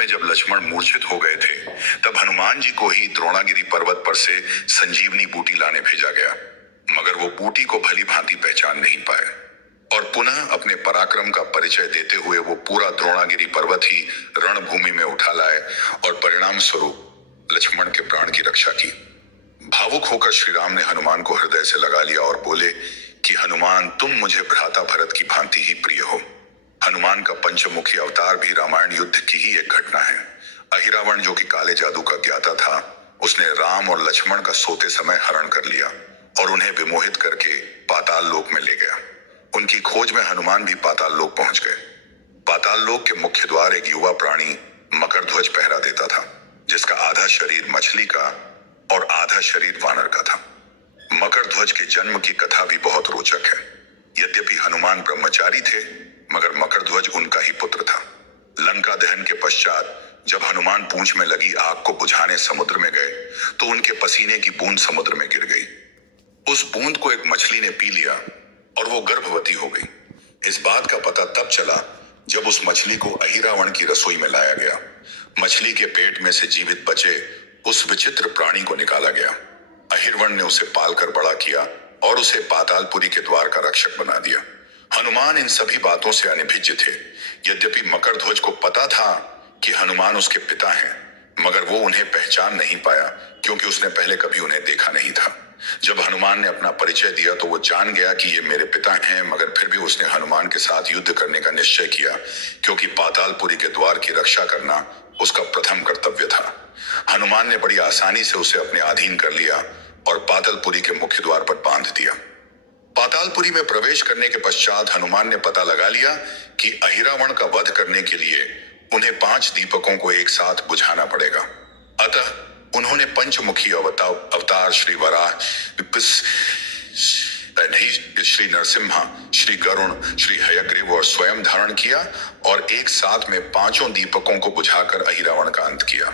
में जब लक्ष्मण मूर्छित हो गए थे, तब हनुमान जी को ही द्रोणागिरी पर्वत पर से संजीवनी बूटी लाने भेजा गया, मगर वो बूटी को भली भांति पहचान नहीं पाए और पुनः अपने पराक्रम का परिचय देते हुए वो पूरा द्रोणागिरी पर्वत ही रणभूमि में उठा लाए और परिणाम स्वरूप लक्ष्मण के प्राण की रक्षा की। भावुक होकर श्री राम ने हनुमान को हृदय से लगा लिया और बोले कि हनुमान, तुम मुझे भ्राता भरत की भांति ही प्रिय हो। हनुमान का पंचमुखी अवतार भी रामायण युद्ध की ही एक घटना है। अहिरावण, जो कि काले जादू का ज्ञाता था, उसने राम और लक्ष्मण का सोते समय हरण कर लिया और उन्हें विमोहित करके पाताल लोक में ले गया। उनकी खोज में हनुमान भी पाताल लोक पहुंच गए। पाताल लोक के मुख्य द्वार एक युवा प्राणी मकरध्वज पहरा देता था, जिसका आधा शरीर मछली का और आधा शरीर वानर का था। मकरध्वज के जन्म की कथा भी बहुत रोचक है। यद्यपि हनुमान ब्रह्मचारी थे, मगर मकरध्वज उनका ही पुत्र था। लंका दहन के पश्चात जब हनुमान पूंछ में लगी आग को बुझाने समुद्र में गए, तो उनके पसीने की बूंद समुद्र में गिर गई। उस बूंद को एक मछली ने पी लिया और वो गर्भवती हो गई। इस बात का पता तब चला जब उस मछली को अहिरावण की रसोई में लाया गया। मछली के पेट में से जीवित बचे उस विचित्र प्राणी को निकाला गया। अहिरवण ने उसे पालकर बड़ा किया और उसे पातालपुरी के द्वार का रक्षक बना दिया। हनुमान इन सभी बातों से अनिभिज्य थे। यद्यपि मकरध्वज को पता था कि हनुमान उसके पिता हैं, मगर वो उन्हें पहचान नहीं पाया, क्योंकि उसने पहले कभी उन्हें देखा नहीं था। जब हनुमान ने अपना परिचय दिया तो वो जान गया कि ये मेरे पिता हैं, मगर फिर भी उसने हनुमान के साथ युद्ध करने का निश्चय किया, क्योंकि पातालपुरी के द्वार की रक्षा करना उसका प्रथम कर्तव्य था। हनुमान ने बड़ी आसानी से उसे अपने अधीन कर लिया और पातालपुरी के मुख्य द्वार पर बांध दिया। पातालपुरी में प्रवेश करने के पश्चात हनुमान ने पता लगा लिया कि अहिरावण का वध करने के लिए उन्हें 5 दीपकों को एक साथ बुझाना पड़ेगा। अतः उन्होंने पंचमुखी अवतार श्री वराह, श्री नरसिम्हा, श्री गरुण, श्री हयग्रीव और स्वयं धारण किया और एक साथ में 5 दीपकों को बुझाकर अहिरावण का अंत किया।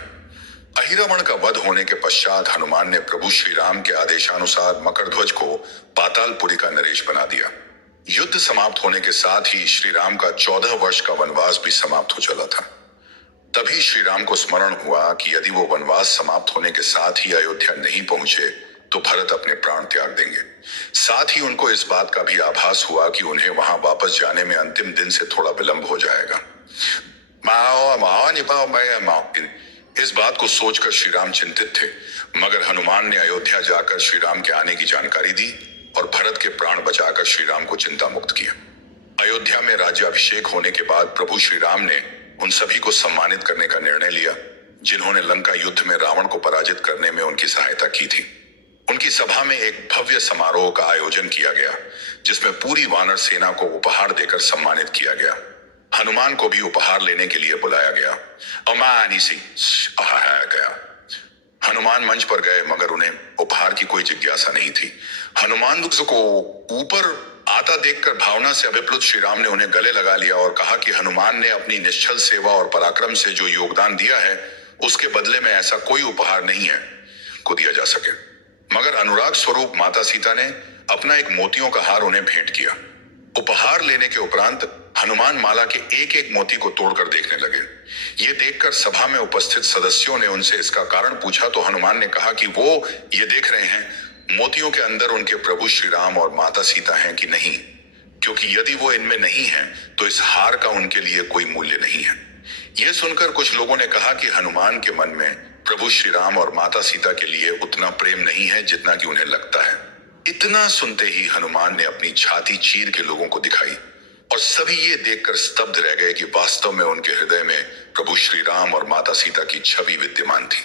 अहिरावण का वध होने के पश्चात हनुमान ने प्रभु श्री राम के आदेशानुसार मकरध्वज को पातालपुरी का नरेश बना दिया। युद्ध समाप्त होने के साथ ही श्री राम का 14 वर्ष का वनवास भी समाप्त हो चला था। तभी श्री राम को स्मरण हुआ कि यदि वो वनवास समाप्त होने के साथ ही अयोध्या नहीं पहुंचे तो भरत अपने प्राण त्याग देंगे। साथ ही उनको इस बात का भी आभास हुआ कि उन्हें वहां वापस जाने में अंतिम दिन से थोड़ा विलंब हो जाएगा। इस बात को सोचकर श्री राम चिंतित थे, मगर हनुमान ने अयोध्या जाकर श्री राम के आने की जानकारी दी और भरत के प्राण बचाकर श्री राम को चिंता मुक्त किया। अयोध्या में राज्याभिषेक होने के बाद प्रभु श्री राम ने उन सभी को सम्मानित करने का निर्णय लिया जिन्होंने लंका युद्ध में रावण को पराजित करने में उनकी सहायता की थी। उनकी सभा में एक भव्य समारोह का आयोजन किया गया, जिसमें पूरी वानर सेना को उपहार देकर सम्मानित किया गया। हनुमान को भी उपहार लेने के लिए बुलाया गया। हनुमान मंच पर गए, मगर उन्हें उपहार की कोई जिज्ञासा नहीं थी। हनुमान को ऊपर आता देखकर भावना से अभिप्लुत श्री राम ने उन्हें गले लगा लिया और कहा कि हनुमान ने अपनी निश्चल सेवा और पराक्रम से जो योगदान दिया है, उसके बदले में ऐसा कोई उपहार नहीं है को दिया जा सके। मगर अनुराग स्वरूप माता सीता ने अपना एक मोतियों का हार उन्हें भेंट किया। उपहार लेने के उपरांत हनुमान माला के एक एक मोती को तोड़कर देखने लगे। ये देखकर सभा में उपस्थित सदस्यों ने उनसे इसका कारण पूछा तो हनुमान ने कहा कि वो ये देख रहे हैं मोतियों के अंदर उनके प्रभु श्री राम और माता सीता हैं कि नहीं, क्योंकि यदि वो इनमें नहीं है तो इस हार का उनके लिए कोई मूल्य नहीं है। यह सुनकर कुछ लोगों ने कहा कि हनुमान के मन में प्रभु श्री राम और माता सीता के लिए उतना प्रेम नहीं है जितना कि उन्हें लगता है। इतना सुनते ही हनुमान ने अपनी छाती चीर के लोगों को दिखाई और सभी ये देखकर स्तब्ध रह गए कि वास्तव में उनके हृदय में प्रभु श्री राम और माता सीता की छवि विद्यमान थी।